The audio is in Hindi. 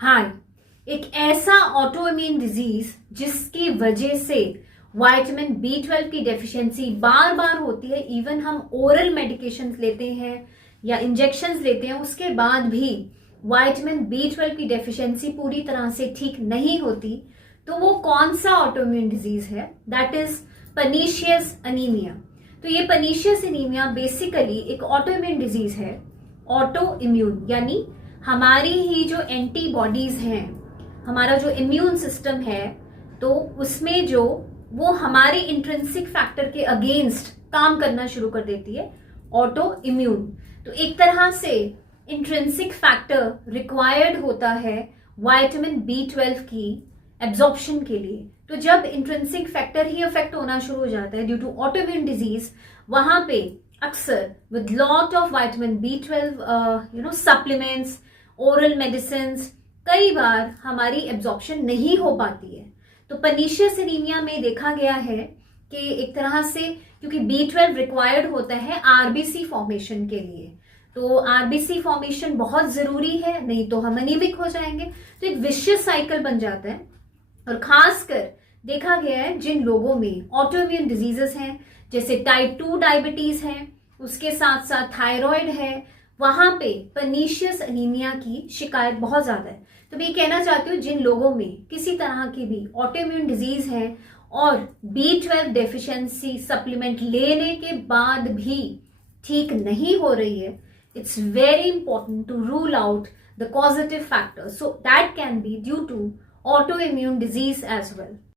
हाय। एक ऐसा ऑटो इम्यून डिजीज जिसकी वजह से विटामिन B12 की डेफिशिएंसी बार बार होती है, इवन हम ओरल मेडिकेशंस लेते हैं या इंजेक्शंस लेते हैं, उसके बाद भी विटामिन B12 की डेफिशिएंसी पूरी तरह से ठीक नहीं होती। तो वो कौन सा ऑटो इम्यून डिजीज है? That is pernicious anaemia. तो ये पर्नीशियस अनीमिया बेसिकली एक ऑटो इम्यून डिजीज है। ऑटो इम्यून यानी हमारी ही जो एंटीबॉडीज हैं, हमारा जो इम्यून सिस्टम है, तो उसमें जो वो हमारे इंट्रिंसिक फैक्टर के अगेंस्ट काम करना शुरू कर देती है, ऑटो इम्यून। तो एक तरह से इंट्रिंसिक फैक्टर रिक्वायर्ड होता है विटामिन B12 की एब्जॉर्प्शन के लिए। तो जब इंट्रिंसिक फैक्टर ही अफेक्ट होना शुरू हो जाता है due to autoimmune disease, वहां पे अक्सर with lot of vitamin B12 supplements, oral medicine, कई बार हमारी एब्जॉर्प्शन नहीं हो पाती है। तो पर्नीशियस एनीमिया में देखा गया है कि एक तरह से क्योंकि B12 रिक्वायर्ड होता है आरबीसी फॉर्मेशन के लिए, तो आरबीसी फॉर्मेशन बहुत जरूरी है, नहीं तो हम एनीमिक हो जाएंगे। तो एक विशियस साइकिल बन जाता है। और खासकर देखा गया है जिन लोगों में ऑटो इम्यून डिजीजेस हैं, जैसे टाइप 2 डायबिटीज है, उसके साथ साथ थायराइड है, वहां पे पर्नीशियस अनीमिया की शिकायत बहुत ज्यादा है। तो मैं ये कहना चाहती हूँ जिन लोगों में किसी तरह की भी ऑटो इम्यून डिजीज है और B12 डेफिशिएंसी सप्लीमेंट लेने के बाद भी ठीक नहीं हो रही है, it's very important to rule out the causative factors, so that can be due to autoimmune disease as well.